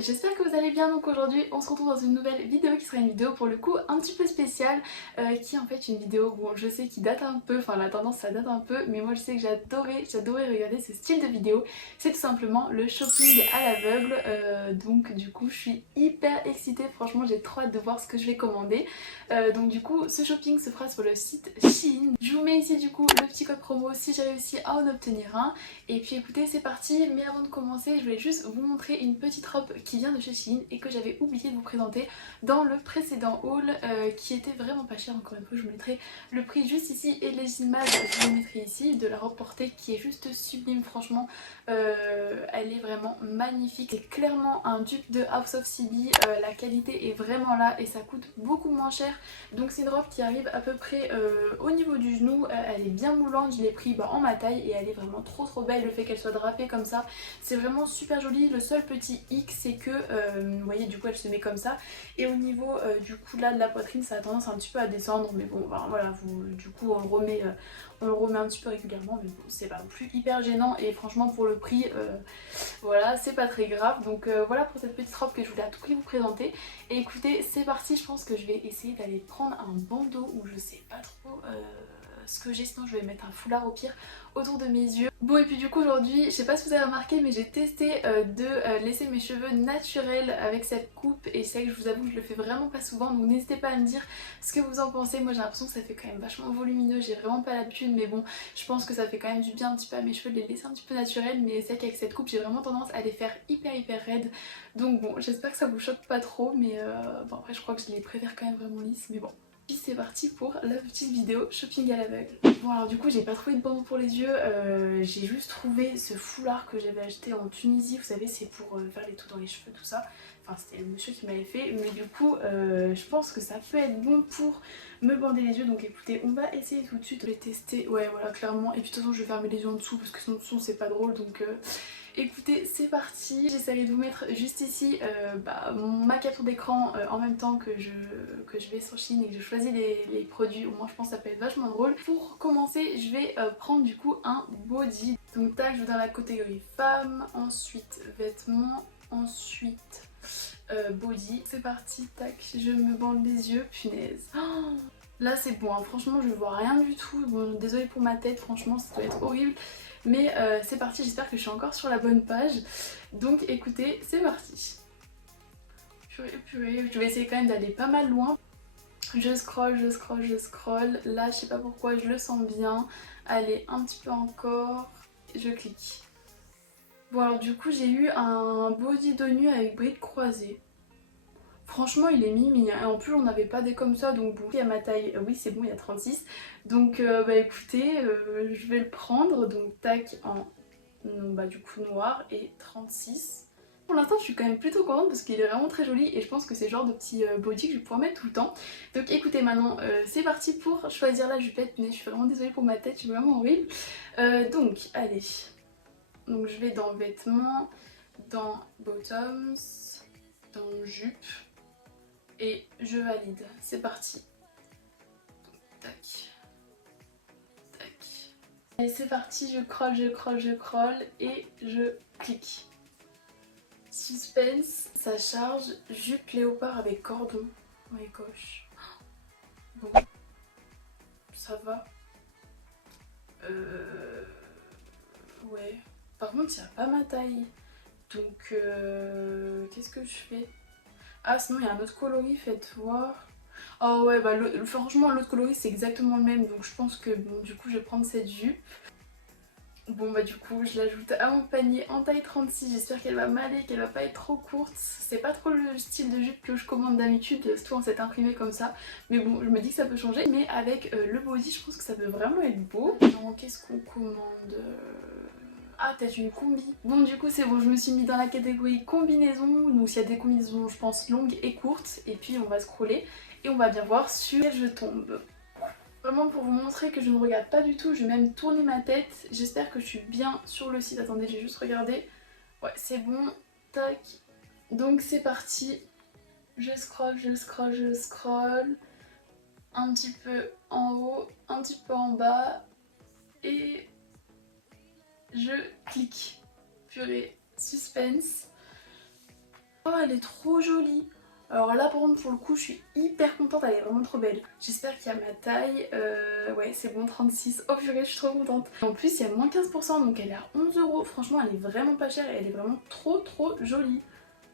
j'espère que vous allez bien. Donc aujourd'hui on se retrouve dans une nouvelle vidéo qui sera une vidéo pour le coup un petit peu spéciale, qui est en fait une vidéo, bon je sais qui date un peu, enfin la tendance ça date un peu, mais moi je sais que j'adorais regarder ce style de vidéo. C'est tout simplement le shopping à l'aveugle, donc du coup je suis hyper excitée, franchement j'ai trop hâte de voir ce que je vais commander. Donc du coup ce shopping se fera sur le site Shein. Je vous mets ici du coup le petit code promo si j'ai réussi à en obtenir un. Et puis écoutez, c'est parti, mais avant de commencer, je voulais juste vous montrer une petite robe qui vient de chez Shein et que j'avais oublié de vous présenter dans le précédent haul, qui était vraiment pas cher. Encore une fois, je vous mettrai le prix juste ici et les images, je vous mettrai ici, de la robe portée qui est juste sublime, franchement. Elle est vraiment magnifique. C'est clairement un dupe de House of CB, la qualité est vraiment là et ça coûte beaucoup moins cher. Donc c'est une robe qui arrive à peu près au niveau du genou, elle est bien moulante, je l'ai pris en ma taille et elle est vraiment trop belle. Le fait qu'elle soit drapée comme ça, c'est vraiment super joli. Le seul petit hic c'est que, vous voyez du coup elle se met comme ça et au niveau du coup là de la poitrine ça a tendance un petit peu à descendre, mais bon ben, voilà, du coup on le remet un petit peu régulièrement, mais bon, c'est pas non plus hyper gênant et franchement pour le prix, voilà, c'est pas très grave. Donc voilà pour cette petite robe que je voulais à tout prix vous présenter. Et écoutez, c'est parti, je pense que je vais essayer d'aller prendre un bandeau ou je sais pas trop ce que j'ai, sinon je vais mettre un foulard au pire autour de mes yeux. Bon et puis du coup aujourd'hui, je sais pas si vous avez remarqué mais j'ai testé de laisser mes cheveux naturels avec cette coupe et c'est vrai que je vous avoue que je le fais vraiment pas souvent, donc n'hésitez pas à me dire ce que vous en pensez. Moi j'ai l'impression que ça fait quand même vachement volumineux, j'ai vraiment pas l'habitude, mais bon je pense que ça fait quand même du bien un petit peu à mes cheveux de les laisser un petit peu naturels, mais c'est vrai qu'avec cette coupe j'ai vraiment tendance à les faire hyper raides, donc bon j'espère que ça vous choque pas trop, mais bon après je crois que je les préfère quand même vraiment lisses, mais bon. Puis c'est parti pour la petite vidéo shopping à l'aveugle. Bon alors du coup j'ai pas trouvé de bandeau pour les yeux, j'ai juste trouvé ce foulard que j'avais acheté en Tunisie, vous savez c'est pour faire les trous dans les cheveux tout ça. Enfin c'était le monsieur qui m'avait fait, mais du coup je pense que ça peut être bon pour me bander les yeux. Donc écoutez, on va essayer tout de suite de les tester, ouais voilà clairement. Et puis de toute façon je vais fermer les yeux en dessous parce que sinon de toute façon c'est pas drôle, donc écoutez, c'est parti. J'essaierai de vous mettre juste ici ma capture d'écran en même temps que je vais sur Shein et que je choisis les produits. Au moins je pense que ça peut être vachement drôle. Pour commencer, je vais prendre du coup un body. Donc tac, je vais dans la catégorie femmes, ensuite vêtements, ensuite body. C'est parti, tac, je me bande les yeux, punaise. Oh, là c'est bon, hein. Franchement je vois rien du tout. Bon, désolée pour ma tête, franchement ça doit être horrible. Mais c'est parti, j'espère que je suis encore sur la bonne page. Donc écoutez, c'est parti. Purée, je vais essayer quand même d'aller pas mal loin. Je scroll. Là, je sais pas pourquoi, je le sens bien. Allez, un petit peu encore. Je clique. Bon alors du coup, j'ai eu un body de nu avec bride croisée. Franchement il est mimi, hein. En plus on n'avait pas des comme ça, donc bon, à ma taille, oui c'est bon, il y a 36. Donc bah écoutez, je vais le prendre, donc tac en du coup noir et 36. Pour l'instant je suis quand même plutôt contente parce qu'il est vraiment très joli et je pense que c'est le genre de petit body que je vais pouvoir mettre tout le temps. Donc écoutez maintenant c'est parti pour choisir la jupette, mais je suis vraiment désolée pour ma tête, je suis vraiment horrible. Donc allez, donc je vais dans vêtements, dans bottoms, dans jupe. Et je valide, c'est parti. Tac, tac. Allez c'est parti, je scroll et je clique. Suspense, ça charge, jupe léopard avec cordon. Oh my gosh. Bon, ça va. Ouais. Par contre, il n'y a pas ma taille. Donc, qu'est-ce que je fais? Ah, sinon, il y a un autre coloris, faites voir. Oh ouais, bah franchement, l'autre coloris, c'est exactement le même. Donc, je pense que, bon, du coup, je vais prendre cette jupe. Bon bah du coup je l'ajoute à mon panier en taille 36, j'espère qu'elle va m'aller, qu'elle va pas être trop courte. C'est pas trop le style de jupe que je commande d'habitude, surtout en set imprimé comme ça. Mais bon, je me dis que ça peut changer. Mais avec le body, je pense que ça peut vraiment être beau. Non, qu'est-ce qu'on commande? Ah, peut-être une combi. Bon du coup c'est bon, je me suis mis dans la catégorie combinaison. Donc s'il y a des combinaisons je pense longues et courtes. Et puis on va scroller et on va bien voir sur quelle je tombe. Vraiment pour vous montrer que je ne regarde pas du tout, je vais même tourner ma tête. J'espère que je suis bien sur le site. Attendez, j'ai juste regardé. Ouais, c'est bon. Tac. Donc c'est parti. Je scroll. Un petit peu en haut, un petit peu en bas. Et je clique. Purée, suspense. Oh, elle est trop jolie. Alors là par contre pour le coup je suis hyper contente, elle est vraiment trop belle. J'espère qu'il y a ma taille, ouais c'est bon 36, oh purée je suis trop contente. En plus il y a moins 15% donc elle est à 11 euros, franchement elle est vraiment pas chère et elle est vraiment trop jolie.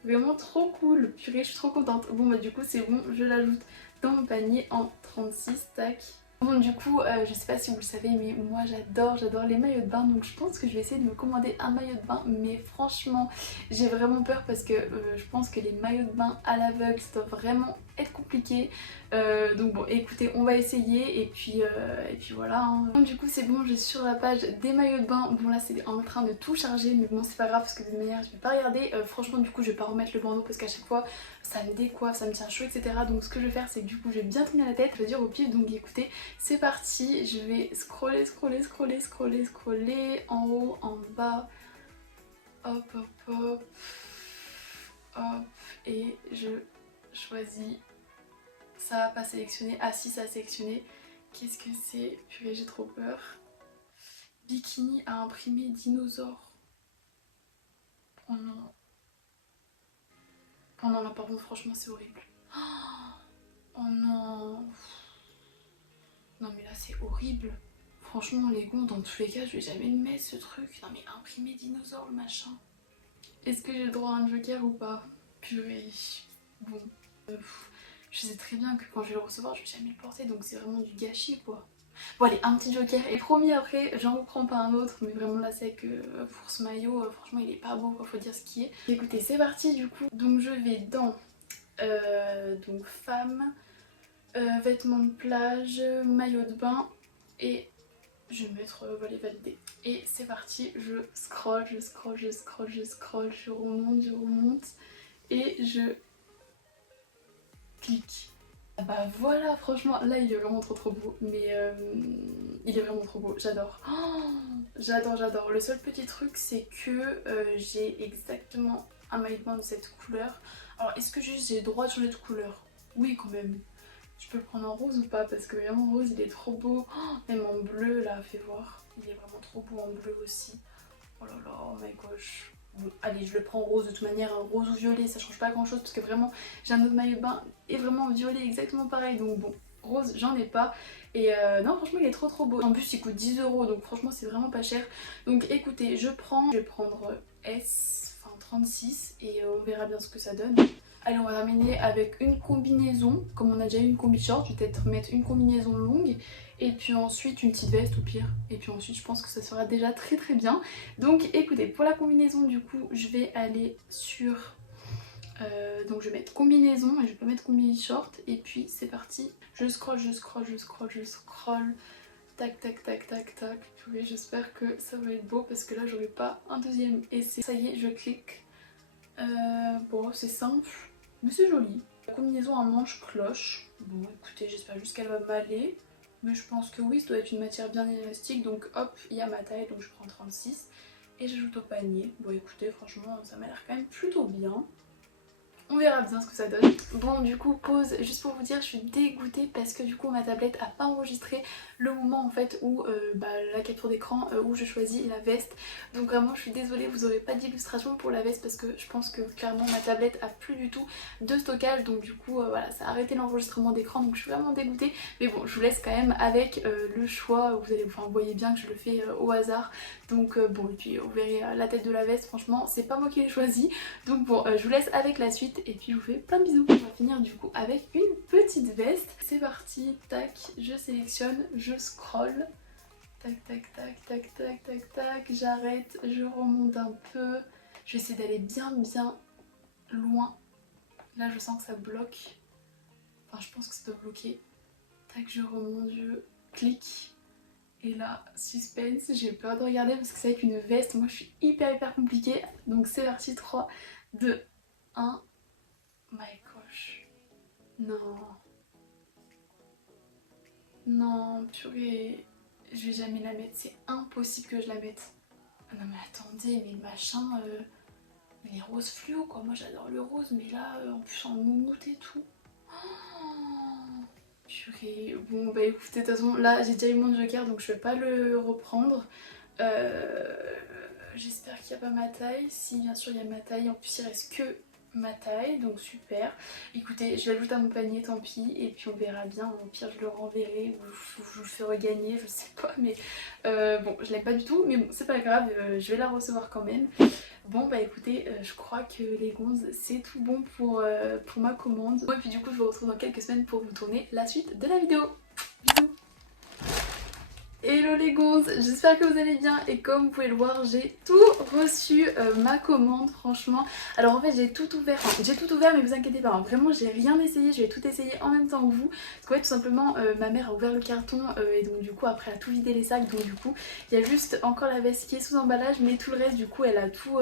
Vraiment trop cool, purée je suis trop contente. Bon bah du coup c'est bon, je l'ajoute dans mon panier en 36, tac. Bon du coup je sais pas si vous le savez mais moi j'adore les maillots de bain, donc je pense que je vais essayer de me commander un maillot de bain, mais franchement j'ai vraiment peur parce que je pense que les maillots de bain à l'aveugle ça doit vraiment être compliqué. Donc bon écoutez on va essayer et puis voilà hein. Donc, du coup c'est bon, je suis sur la page des maillots de bain. Bon là c'est en train de tout charger mais bon c'est pas grave parce que de toute manière je vais pas regarder. Franchement du coup je vais pas remettre le bandeau parce qu'à chaque fois ça me décoiffe, ça me tient chaud etc. Donc ce que je vais faire c'est que du coup je vais bien tourner la tête, je vais dire au pif. Donc écoutez c'est parti, je vais scroller en haut, en bas, hop hop hop, hop et je choisis. Ça a pas sélectionné. Ah si ça a sélectionné. Qu'est-ce que c'est? Purée j'ai trop peur. Bikini à imprimer dinosaure. Oh non. Oh non là par contre franchement c'est horrible. Oh non. Non mais là c'est horrible. Franchement les gars dans tous les cas je vais jamais le mettre ce truc. Non mais imprimer dinosaure le machin. Est-ce que j'ai le droit à un joker ou pas? Purée. Bon. Je sais très bien que quand je vais le recevoir je vais jamais le porter donc c'est vraiment du gâchis quoi. Bon allez, un petit joker et promis après j'en reprends pas un autre, mais vraiment là c'est que pour ce maillot franchement il est pas beau quoi, faut dire ce qui est. Écoutez c'est parti du coup, donc je vais dans donc femme, vêtements de plage, maillot de bain et je vais mettre voilà, valider. Et c'est parti, je scroll, je remonte et je clique. Ah bah voilà, franchement, là il est vraiment trop beau, mais il est vraiment trop beau, j'adore. Oh, j'adore. Le seul petit truc c'est que j'ai exactement un maillot de bain de cette couleur. Alors est-ce que juste j'ai le droit de changer de couleur? Oui quand même. Je peux le prendre en rose ou pas? Parce que vraiment rose il est trop beau. Oh, même en bleu là, fais voir. Il est vraiment trop beau en bleu aussi. Oh là là, oh my gosh. Bon, allez, je le prends en rose de toute manière, hein, rose ou violet, ça change pas grand chose parce que vraiment j'ai un autre maillot de bain et vraiment violet exactement pareil. Donc bon, rose j'en ai pas. Et non, franchement il est trop beau. En plus il coûte 10 euros donc franchement c'est vraiment pas cher. Donc écoutez, je vais prendre S, enfin 36 et on verra bien ce que ça donne. Allez, on va terminer avec une combinaison. Comme on a déjà eu une combi short, je vais peut-être mettre une combinaison longue et puis ensuite une petite veste au pire. Et puis ensuite je pense que ça sera déjà très bien. Donc écoutez, pour la combinaison du coup je vais aller sur... donc je vais mettre combinaison et je vais pas mettre combi short. Et puis c'est parti. Je scroll. Tac. Purée, j'espère que ça va être beau parce que là j'aurai pas un deuxième essai. Ça y est, je clique. Bon, c'est simple, mais c'est joli. La combinaison à manches cloche. Bon, écoutez, j'espère juste qu'elle va m'aller. Mais je pense que oui, ça doit être une matière bien élastique. Donc hop, il y a ma taille, donc je prends 36. Et j'ajoute au panier. Bon, écoutez, franchement, ça m'a l'air quand même plutôt bien. On verra bien ce que ça donne. Bon du coup pause, juste pour vous dire je suis dégoûtée parce que du coup ma tablette a pas enregistré le moment en fait où la capture d'écran où je choisis la veste. Donc vraiment je suis désolée, vous aurez pas d'illustration pour la veste parce que je pense que clairement ma tablette a plus du tout de stockage. Donc du coup voilà, ça a arrêté l'enregistrement d'écran donc je suis vraiment dégoûtée. Mais bon je vous laisse quand même avec le choix, vous voyez bien que je le fais au hasard. Donc bon et puis vous verrez la tête de la veste, franchement c'est pas moi qui l'ai choisi. Donc bon je vous laisse avec la suite et puis je vous fais plein de bisous. On va finir du coup avec une petite veste. C'est parti, tac, je sélectionne, je scroll. Tac, j'arrête, je remonte un peu. Je vais essayer d'aller bien loin. Là je sens que ça bloque. Enfin je pense que ça doit bloquer. Tac, je remonte, je clique. Et là, suspense, j'ai peur de regarder parce que c'est avec une veste, moi je suis hyper compliquée. Donc c'est parti, 3, 2, 1. My gosh. Non. Non, purée. Je vais jamais la mettre, c'est impossible que je la mette. Ah non mais attendez, mais le machin... les roses fluo quoi, moi j'adore le rose, mais là en plus en moumoute et tout. Oh, purée. Bon bah écoutez, de toute façon là j'ai déjà eu mon joker donc je vais pas le reprendre. J'espère qu'il n'y a pas ma taille. Si bien sûr il y a ma taille, en plus il reste que ma taille, donc super. Écoutez, je l'ajoute à mon panier, tant pis, et puis on verra bien, au pire je le renverrai ou je le ferai gagner, je sais pas, mais bon, je l'aime pas du tout, mais bon, c'est pas grave, je vais la recevoir quand même. Bon bah écoutez, je crois que les gonzes c'est tout bon pour ma commande. Et puis du coup je vous retrouve dans quelques semaines pour vous tourner la suite de la vidéo. Bisous. Hello les gonzes, j'espère que vous allez bien et comme vous pouvez le voir j'ai tout reçu, ma commande franchement. Alors en fait j'ai tout ouvert, enfin, j'ai tout ouvert mais vous inquiétez pas, hein, vraiment j'ai rien essayé, je vais tout essayer en même temps que vous. Parce qu'en fait tout simplement ma mère a ouvert le carton et donc du coup après elle a tout vidé les sacs, donc du coup il y a juste encore la veste qui est sous emballage mais tout le reste du coup elle a tout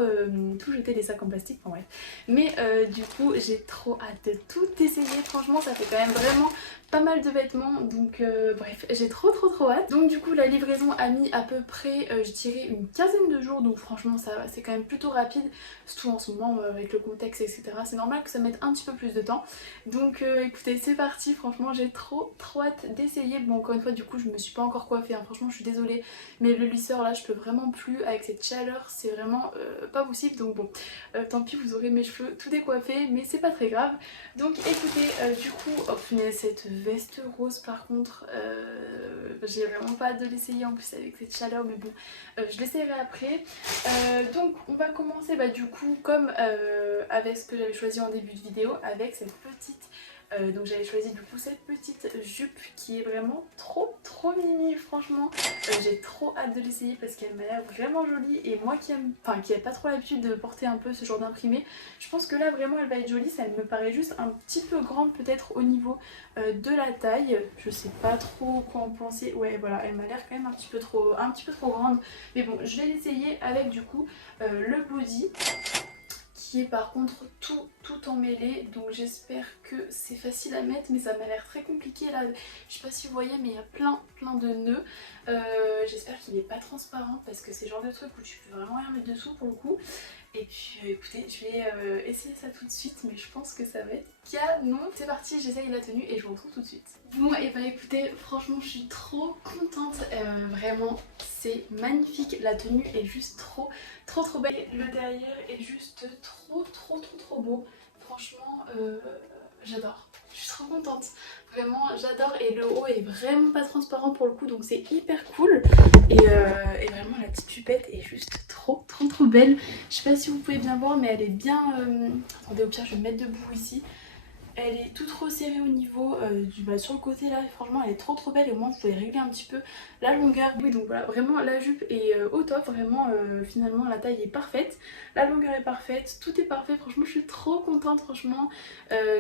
jeté les sacs en plastique, enfin bref. Mais du coup j'ai trop hâte de tout essayer, franchement ça fait quand même vraiment pas mal de vêtements donc bref j'ai trop hâte. Donc du coup la livraison a mis à peu près je dirais une quinzaine de jours, donc franchement ça va, c'est quand même plutôt rapide, surtout en ce moment avec le contexte etc. C'est normal que ça mette un petit peu plus de temps, donc écoutez c'est parti, franchement j'ai trop hâte d'essayer. Bon encore une fois du coup je me suis pas encore coiffée, hein. Franchement je suis désolée mais le lisseur là je peux vraiment plus avec cette chaleur, c'est vraiment pas possible, donc bon tant pis vous aurez mes cheveux tout décoiffés mais c'est pas très grave. Donc écoutez du coup oh punaise cette veste rose par contre j'ai vraiment pas hâte de l'essayer en plus avec cette chaleur mais bon je l'essayerai après. Donc on va commencer bah, du coup comme avec ce que j'avais choisi en début de vidéo avec cette petite donc j'avais choisi du coup cette petite jupe qui est vraiment trop mimi franchement. J'ai trop hâte de l'essayer parce qu'elle m'a l'air vraiment jolie et moi qui aime, enfin qui n'ai pas trop l'habitude de porter un peu ce genre d'imprimé, je pense que là vraiment elle va être jolie. Ça me paraît juste un petit peu grande peut-être au niveau de la taille, je sais pas trop quoi en penser. Ouais voilà, elle m'a l'air quand même un petit peu trop grande, mais bon je vais l'essayer avec du coup le body qui est par contre tout emmêlé, donc j'espère que c'est facile à mettre mais ça m'a l'air très compliqué là, je sais pas si vous voyez mais il y a plein de nœuds. J'espère qu'il n'est pas transparent parce que c'est le genre de truc où tu peux vraiment rien mettre dessous pour le coup. Et puis écoutez, je vais essayer ça tout de suite mais je pense que ça va être canon. C'est parti, j'essaye la tenue et je vous retrouve tout de suite. Bon et bah écoutez, franchement je suis trop contente, vraiment c'est magnifique, la tenue est juste trop belle. Et le derrière est juste trop beau, franchement j'adore. Je suis trop contente, vraiment j'adore et le haut est vraiment pas transparent pour le coup donc c'est hyper cool et vraiment la petite pupette est juste trop belle. Je sais pas si vous pouvez bien voir mais elle est bien, attendez au pire je vais me mettre debout ici. Elle est toute resserrée au niveau sur le côté là, franchement elle est trop belle et au moins vous pouvez régler un petit peu la longueur. Oui donc voilà, vraiment la jupe est au top, vraiment finalement la taille est parfaite, la longueur est parfaite, tout est parfait, franchement je suis trop contente franchement.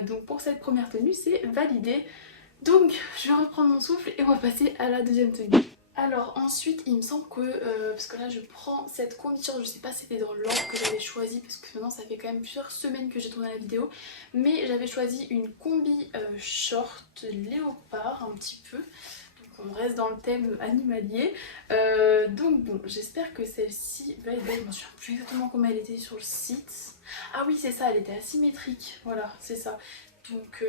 Donc pour cette première tenue c'est validé. Donc je vais reprendre mon souffle et on va passer à la deuxième tenue. Alors ensuite il me semble que, parce que là je prends cette combinaison, je sais pas si c'était dans l'ordre que j'avais choisi parce que maintenant ça fait quand même plusieurs semaines que j'ai tourné la vidéo, mais j'avais choisi une combi short léopard un petit peu, donc on reste dans le thème animalier. Donc bon j'espère que celle-ci va être belle, je me souviens plus exactement comment elle était sur le site. Ah oui c'est ça, elle était asymétrique, voilà c'est ça. Donc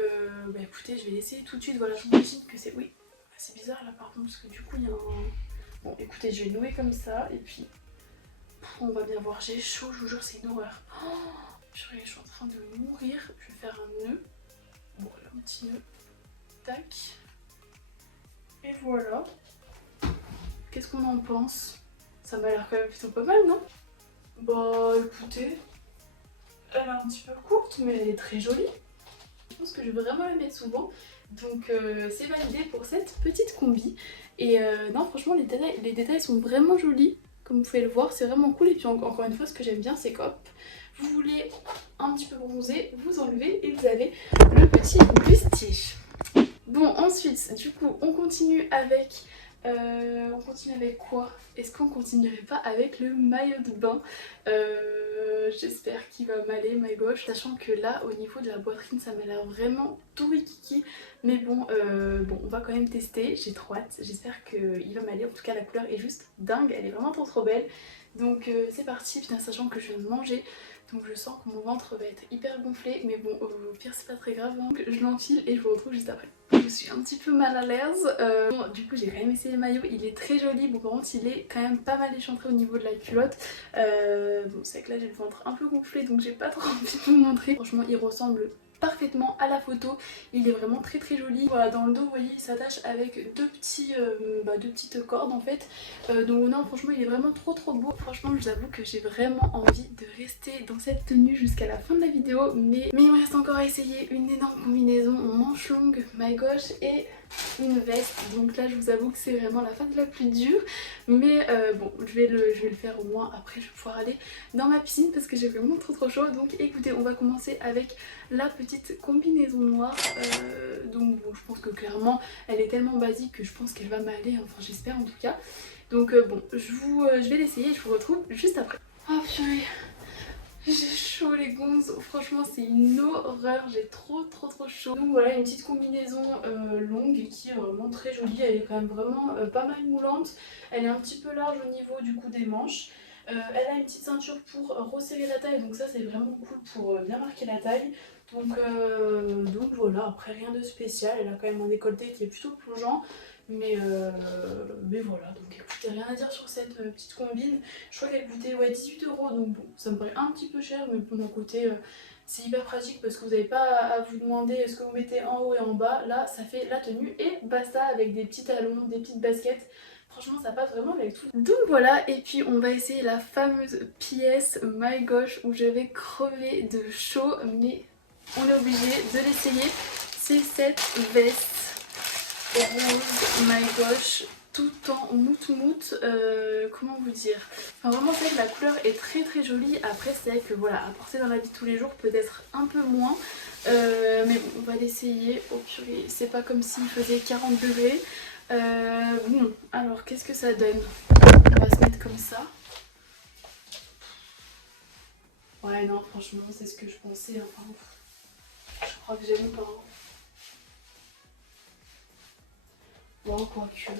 bah écoutez je vais l'essayer tout de suite, voilà j'imagine que c'est... Oui. C'est bizarre là par contre parce que du coup il y a un... Bon écoutez je vais nouer comme ça et puis on va bien voir, j'ai chaud, je vous jure c'est une horreur. Oh, purée, je suis en train de mourir, je vais faire un nœud. Bon là un petit nœud, tac. Et voilà. Qu'est-ce qu'on en pense? Ça m'a l'air quand même plutôt pas mal non? Bah écoutez, elle est un petit peu courte mais elle est très jolie. Je pense que je vais vraiment la mettre souvent. Donc c'est validé pour cette petite combi. Et non franchement les détails sont vraiment jolis. Comme vous pouvez le voir c'est vraiment cool. Et puis encore une fois ce que j'aime bien c'est qu'hop, vous voulez un petit peu bronzer, vous enlevez et vous avez le petit bustier. Bon ensuite du coup on continue avec... quoi? Est-ce qu'on continuerait pas avec le maillot de bain? J'espère qu'il va m'aller ma gauche, sachant que là au niveau de la poitrine ça m'a l'air vraiment tout rikiki, Mais bon, on va quand même tester, j'ai trop hâte, j'espère qu'il va m'aller. En tout cas la couleur est juste dingue, elle est vraiment trop belle. Donc c'est parti, bien sachant que je viens de manger. Donc je sens que mon ventre va être hyper gonflé, mais bon au pire c'est pas très grave, hein. Donc je l'enfile et je vous retrouve juste après. Je suis un petit peu mal à l'aise, bon, du coup j'ai quand même essayé le maillot, il est très joli, bon par contre il est quand même pas mal échancré au niveau de la culotte. Bon c'est vrai que là j'ai le ventre un peu gonflé donc j'ai pas trop envie de vous montrer. Franchement il ressemble parfaitement à la photo, il est vraiment très joli. Voilà, dans le dos vous voyez il s'attache avec deux petites cordes en fait, donc non franchement il est vraiment trop beau. Franchement je vous avoue que j'ai vraiment envie de rester dans cette tenue jusqu'à la fin de la vidéo, mais il me reste encore à essayer une énorme combinaison manche longue, maille gauche et une veste. Donc là je vous avoue que c'est vraiment la phase la plus dure, mais bon je vais le faire au moins. Après je vais pouvoir aller dans ma piscine parce que j'ai vraiment trop chaud. Donc écoutez, on va commencer avec la petite combinaison noire, donc bon je pense que clairement elle est tellement basique que je pense qu'elle va m'aller, enfin j'espère en tout cas. Donc bon je vais l'essayer et je vous retrouve juste après. Oh purée, j'ai chaud les gonzes, franchement c'est une horreur, j'ai trop chaud. Donc voilà une petite combinaison longue qui est vraiment très jolie, elle est quand même vraiment pas mal moulante. Elle est un petit peu large au niveau du coup des manches. Elle a une petite ceinture pour resserrer la taille, donc ça c'est vraiment cool pour bien marquer la taille. Donc voilà, après rien de spécial, elle a quand même un décolleté qui est plutôt plongeant. Mais voilà, donc écoutez, rien à dire sur cette petite combine. Je crois qu'elle coûtait 18 €, donc bon, ça me paraît un petit peu cher, mais bon d'un côté c'est hyper pratique parce que vous n'avez pas à vous demander ce que vous mettez en haut et en bas. Là ça fait la tenue et basta, avec des petits talons, des petites baskets. Franchement ça passe vraiment avec tout. Donc voilà, et puis on va essayer la fameuse pièce maille gauche où je vais crever de chaud, mais on est obligé de l'essayer. C'est cette veste rose maille gauche tout en mout, comment vous dire, enfin vraiment c'est vrai que la couleur est très jolie. Après c'est vrai que voilà, à porter dans la vie de tous les jours peut-être un peu moins, mais bon on va l'essayer. Oh purée, c'est pas comme s'il faisait 40 degrés. Bon alors qu'est-ce que ça donne? On va se mettre comme ça. Ouais non franchement c'est ce que je pensais, enfin je crois que j'aime pas. Bon, quoique, je sais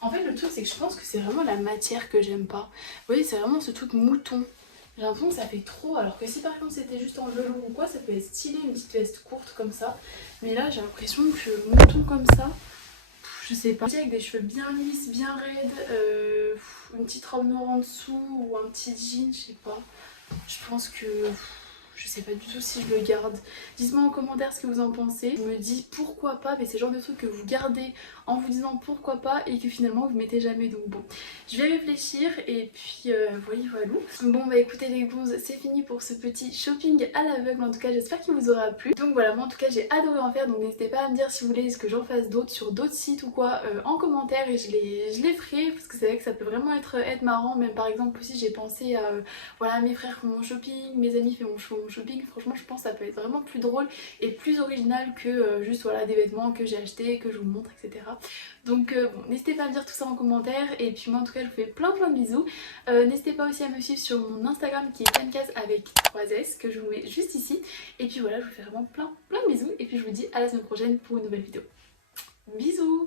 pas. En fait, le truc, c'est que je pense que c'est vraiment la matière que j'aime pas. Vous voyez, c'est vraiment ce truc mouton. J'ai l'impression que ça fait trop, alors que si par exemple c'était juste en velours ou quoi, ça peut être stylé, une petite veste courte comme ça. Mais là, j'ai l'impression que mouton comme ça, je sais pas. Avec des cheveux bien lisses, bien raides, une petite robe noire en dessous ou un petit jean, je sais pas. Je pense que... je sais pas du tout si je le garde. Dites-moi en commentaire ce que vous en pensez. Je me dis pourquoi pas, mais c'est le genre de truc que vous gardez en vous disant pourquoi pas et que finalement vous mettez jamais. Donc bon, je vais réfléchir et puis voilà. Bon bah écoutez les gonzes, c'est fini pour ce petit shopping à l'aveugle. En tout cas j'espère qu'il vous aura plu. Donc voilà, moi en tout cas j'ai adoré en faire. Donc n'hésitez pas à me dire si vous voulez que j'en fasse d'autres sur d'autres sites ou quoi en commentaire, et je les ferai parce que c'est vrai que ça peut vraiment être marrant. Même par exemple aussi j'ai pensé à voilà, mes frères font mon shopping, mes amis font mon shopping. Franchement je pense que ça peut être vraiment plus drôle et plus original que juste voilà des vêtements que j'ai achetés, que je vous montre, etc. Donc bon, n'hésitez pas à me dire tout ça en commentaire. Et puis moi en tout cas je vous fais plein de bisous. N'hésitez pas aussi à me suivre sur mon Instagram qui est Kankaz avec 3S, que je vous mets juste ici. Et puis voilà, je vous fais vraiment plein de bisous. Et puis je vous dis à la semaine prochaine pour une nouvelle vidéo. Bisous.